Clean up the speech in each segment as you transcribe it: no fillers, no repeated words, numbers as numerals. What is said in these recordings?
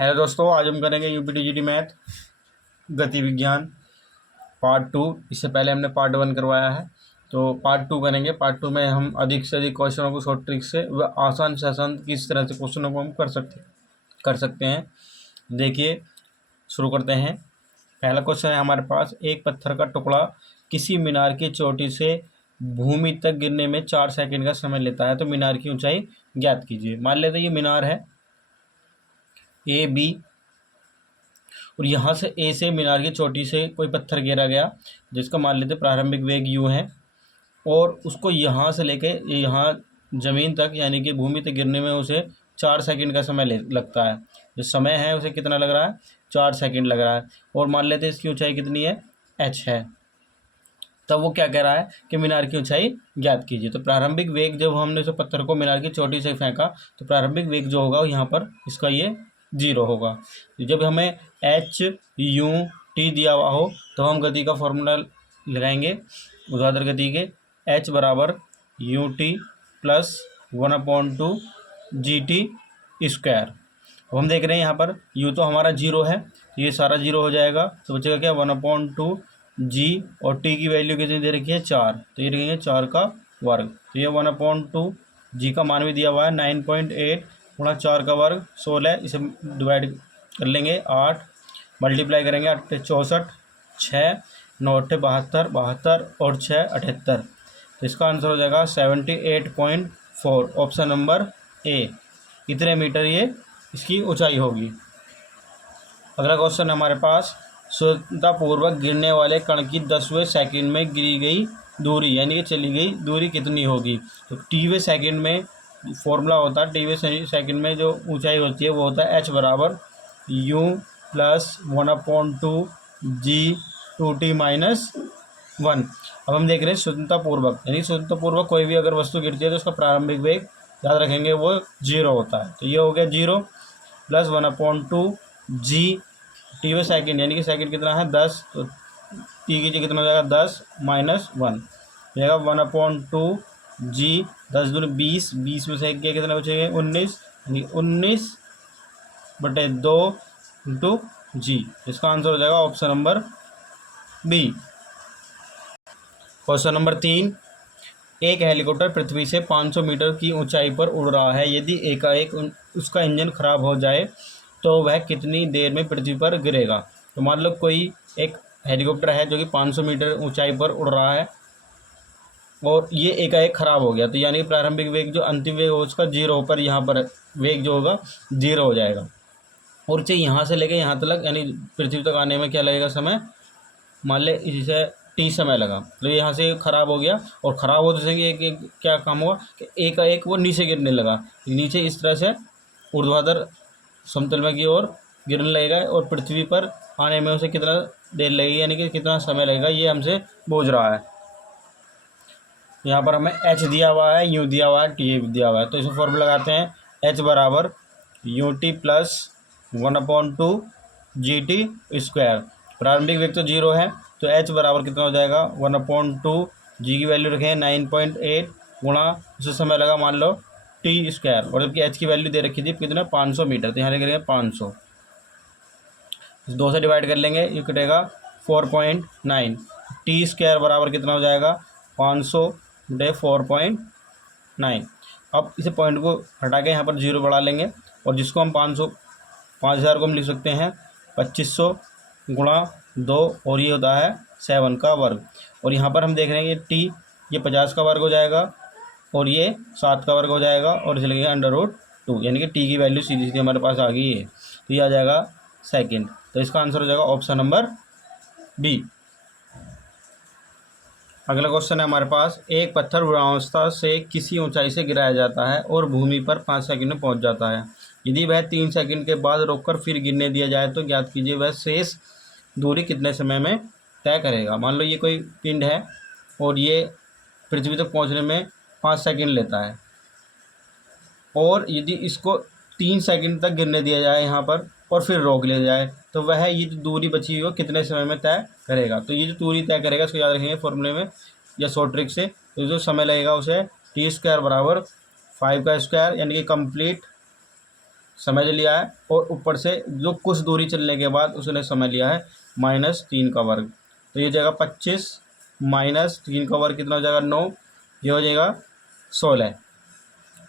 Hello दोस्तों, आज हम करेंगे यूपीटीजीटी मैथ गति विज्ञान पार्ट 2। इससे पहले हमने पार्ट 1 करवाया है, तो पार्ट 2 करेंगे। पार्ट 2 में हम अधिक से अधिक क्वेश्चनों को शॉर्ट ट्रिक से व आसान से आसान किस तरह से क्वेश्चनों को हम कर सकते हैं। देखिए, शुरू करते हैं। पहला क्वेश्चन है हमारे पास, एक पत्थर का टुकड़ा किसी मीनार की चोटी से भूमि तक गिरने में 4 सेकंड का समय लेता है, तो मीनार की ऊंचाई ज्ञात कीजिए। मान लेते हैं ये मीनार है ए बी, और यहाँ से ए से मीनार की चोटी से कोई पत्थर गिरा गया जिसका मान लेते प्रारंभिक वेग यू है, और उसको यहाँ से लेके यहाँ ज़मीन तक यानी कि भूमि तक गिरने में उसे 4 सेकंड का समय लगता है। जो समय है उसे कितना लग रहा है, 4 सेकंड लग रहा है। और मान लेते इसकी ऊंचाई कितनी है, h है। तब वो क्या कह रहा है कि मीनार की ऊंचाई ज्ञात कीजिए। तो प्रारंभिक वेग, जब हमने उस पत्थर को मीनार की चोटी से फेंका तो प्रारंभिक वेग जो होगा यहाँ पर इसका ये 0 होगा। जब हमें एच यू टी दिया हुआ हो तो हम गति का फॉर्मूला लगाएंगे ऊर्ध्वाधर गति के, एच बराबर U T plus 1/2 G T square. अब हम देख रहे हैं यहाँ पर यू तो हमारा 0 है, तो ये सारा 0 हो जाएगा, तो बचेगा क्या 1/2 जी, और टी की वैल्यू कितनी दे रखी है 4, तो ये रखेंगे 4 का वर्ग। तो ये 1/2 जी का मान भी दिया हुआ है 9.8 गुणा 4 का वर्ग 16, इसे डिवाइड कर लेंगे 8, मल्टीप्लाई करेंगे 8 64, 6 9 8 72, 72 और 6 78, तो इसका आंसर हो जाएगा 78.4, ऑप्शन नंबर ए। कितने मीटर ये इसकी ऊंचाई होगी। अगला क्वेश्चन हमारे पास, स्वतंत्रतापूर्वक गिरने वाले कण की 10वें सेकंड में गिरी गई दूरी यानी कि चली गई दूरी कितनी होगी। तो टीवें सेकंड में फॉर्मूला होता है, टीवें सेकंड में जो ऊंचाई होती है वो होता है एच बराबर you plus 1/2 ji 2t minus 1। अब हम देख रहे हैं स्वतंत्रतापूर्वक, यानी स्वतंत्रतापूर्वक कोई भी अगर वस्तु गिरती है तो उसका प्रारंभिक वेग याद रखेंगे वो 0 होता है। तो ये हो गया 0 प्लस 1/2 जी टीवें सेकंड यानी कि सेकंड कितना है 10, तो टी की कितना हो जाएगा 10 माइनस 1 जाएगा 1/2 जी 10 दूनी 20, 20 में से क्या कितना बचेंगे 19, यानी 19/2 इंटू जी। इसका आंसर हो जाएगा option number B. Question number 3, एक हेलीकॉप्टर पृथ्वी से 500 मीटर की ऊंचाई पर उड़ रहा है। यदि एकाएक उसका इंजन खराब हो जाए तो वह कितनी देर में पृथ्वी पर गिरेगा। तो मान लो कोई एक हेलीकॉप्टर है जो कि 500 मीटर ऊंचाई पर उड़ रहा है और ये एकाएक खराब हो गया, तो यानी प्रारंभिक वेग जो अंतिम वेग हो उसका 0 पर यहाँ पर वेग जो होगा 0 हो जाएगा, और इसे यहाँ से लेके यहाँ तक यानी पृथ्वी तक आने में क्या लगेगा समय, मान ले इसे टी समय लगा। तो यहाँ से ख़राब हो गया, और ख़राब होते से एक क्या काम हुआ कि एक वो नीचे गिरने लगा, नीचे इस तरह से ऊर्ध्वाधर समतल में की ओर गिरने लगेगा, और पृथ्वी पर आने में उसे कितना देर लगेगी यानी कि कितना समय लगेगा ये हमसे पूछ रहा है। यहाँ पर हमें एच दिया हुआ है, यू दिया हुआ है, टी दिया हुआ है, तो इसे फॉर्मूला लगाते हैं एच बराबर U T plus 1/2 G T square. प्रारंभिक वेग तो 0 है, तो एच बराबर कितना हो जाएगा 1/2 जी की वैल्यू रखें 9.8 गुणा उसे समय लगा मान लो टी स्क्वायर, और जबकि एच की वैल्यू दे रखी थी कितना 500 मीटर, तो यहाँ करेंगे 500, 2 से डिवाइड कर लेंगे, ये कटेगा 4.9। टी स्क्वायर बराबर कितना हो जाएगा 500/4.9। अब इसे पॉइंट को हटा के यहाँ पर 0 बढ़ा लेंगे, और जिसको हम 5000 को हम लिख सकते हैं 2500 गुणा 2, और ये होता है 7 का वर्ग। और यहाँ पर हम देख रहे हैं कि टी ये 50 का वर्ग हो जाएगा और ये 7 का वर्ग हो जाएगा, और इसे लगेगा √2, यानी कि टी की वैल्यू सीधी सीधी हमारे पास आ गई है, तो ये आ जाएगा सेकंड। तो इसका आंसर हो जाएगा ऑप्शन नंबर बी। अगला क्वेश्चन है हमारे पास, एक पत्थर विरामावस्था से किसी ऊंचाई से गिराया जाता है और भूमि पर 5 सेकंड में पहुंच जाता है। यदि वह 3 सेकंड के बाद रोककर फिर गिरने दिया जाए तो ज्ञात कीजिए वह शेष दूरी कितने समय में तय करेगा। मान लो ये कोई पिंड है और ये पृथ्वी तक पहुंचने में 5 सेकंड लेता है, और यदि इसको 3 सेकंड तक गिरने दिया जाए यहाँ पर और फिर रोक लिया जाए तो वह ये जो दूरी बची हुई है कितने समय में तय करेगा। तो ये जो दूरी तय करेगा इसको याद रखेंगे फॉर्मूले में या शॉर्ट ट्रिक से, तो जो समय लगेगा उसे टी स्क्वायर बराबर 5 का स्क्वायर यानी कि कंप्लीट समय जो लिया है, और ऊपर से जो कुछ दूरी चलने के बाद उसने समय लिया है -3 का वर्ग। तो ये जाएगा 25 -3 का वर्ग कितना हो जाएगा 9, ये हो जाएगा 16।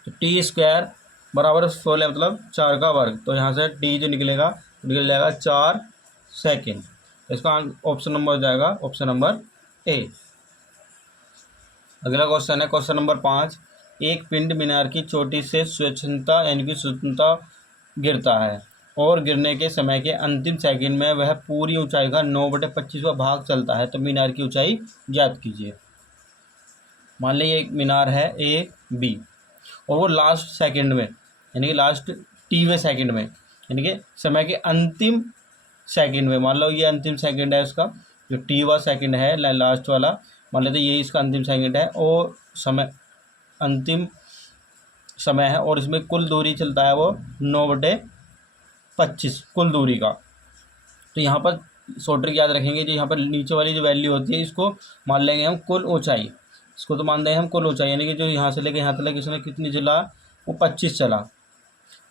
तो टी स्क्वायर बराबर 16 मतलब 4 का वर्ग। तो यहाँ से टी जो निकलेगा निकल जाएगा 4 सेकेंड। इसका ऑप्शन नंबर हो जाएगा ऑप्शन नंबर ए। अगला क्वेश्चन है क्वेश्चन नंबर 5। एक पिंड मीनार की चोटी से स्वच्छता यानी कि स्वतंत्रता गिरता है और गिरने के समय के अंतिम सेकंड में वह पूरी ऊंचाई का 9/25वां भाग चलता है, तो मीनार की ऊंचाई ज्ञात कीजिए। मान लीजिए एक मीनार है ए बी, और वो लास्ट सेकंड में यानी कि लास्ट टीवे सेकंड में यानी कि समय के अंतिम सेकंड में, मान लो ये अंतिम सेकंड है उसका, जो टीवा सेकंड है लास्ट वाला, मान लेते ये इसका अंतिम सेकंड है और समय अंतिम समय है, और इसमें कुल दूरी चलता है वो 9/25 कुल दूरी का। तो यहाँ पर शॉर्ट ट्रिक याद रखेंगे, जो यहाँ पर नीचे वाली जो वैल्यू होती है इसको मान लेंगे हम कुल ऊंचाई, इसको तो मान देंगे हम कुल ऊंचाई, यानी कि जो यहाँ से लेके यहाँ तक इसने कितनी चला, वो 25 चला,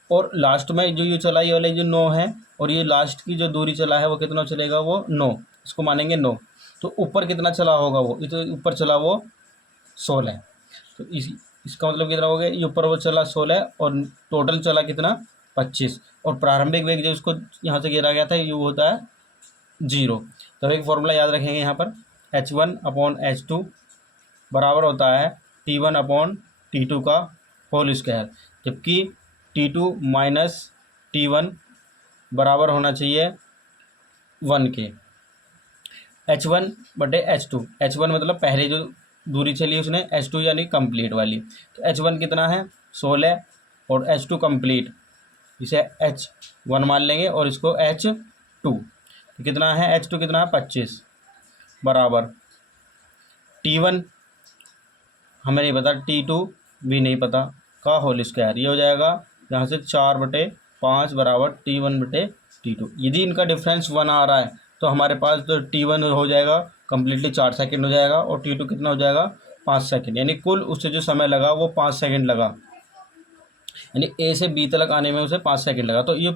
और लास्ट में जो ये चला ये वाला जो 9 है, और ये लास्ट की जो दूरी चला है वो कितना चलेगा, वो 9, इसको मानेंगे 9। तो ऊपर कितना चला होगा, वो तो ऊपर चला वो 16। तो इसका मतलब कितना हो गया, ये ऊपर वो चला 16 और टोटल चला कितना 25, और प्रारंभिक वेग जो इसको यहाँ से गिरा गया था ये होता है 0। तो एक फॉर्मूला याद रखेंगे यहाँ पर, h1/h2 बराबर होता है T1/T2 का होल स्क्वायर, जबकि T2 - T1 बराबर होना चाहिए 1 के। h1/h2, h1 मतलब पहले जो दूरी चली उसने, h2 यानी कंप्लीट वाली, तो h1 कितना है 16 और h2 कंप्लीट, इसे h1 मान लेंगे और इसको h2, तो कितना है h2 कितना है 25 बराबर T1 हमें नहीं पता, T2 भी नहीं पता का होल स्क्वायर, ये हो जाएगा यहाँ से 4/5 बराबर T1/T2। यदि इनका डिफरेंस 1 आ रहा है तो हमारे पास तो T1 हो जाएगा कम्प्लीटली 4 सेकंड हो जाएगा, और T2 कितना हो जाएगा 5 सेकंड, यानी कुल उससे जो समय लगा वो 5 सेकंड लगा, यानी ए से बी तक आने में उसे 5 सेकंड लगा। तो ये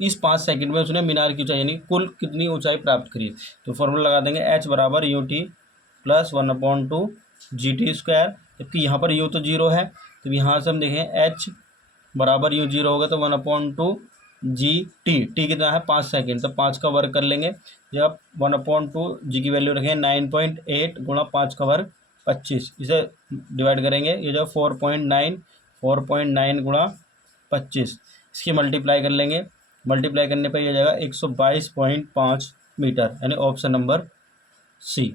इस 5 सेकंड में उसने मीनार की ऊंचाई यानी कुल कितनी ऊंचाई प्राप्त करी। तो फॉर्मूला लगा देंगे h बराबर UT + 1/2 GT², जबकि यहाँ पर U तो 0 है, तो यहाँ से हम देखें h बराबर U 0 होगा तो 1/2 GT, टी कितना है 5 सेकंड, तो 5 का वर्ग कर लेंगे, जब 1/2 जी की वैल्यू रखें 9.8 गुणा 5 का वर्ग 25, इसे डिवाइड करेंगे, ये जो 4.9 गुणा 25, इसकी मल्टीप्लाई कर लेंगे, मल्टीप्लाई करने पर यह जाएगा 122.5 मीटर, यानी ऑप्शन नंबर सी।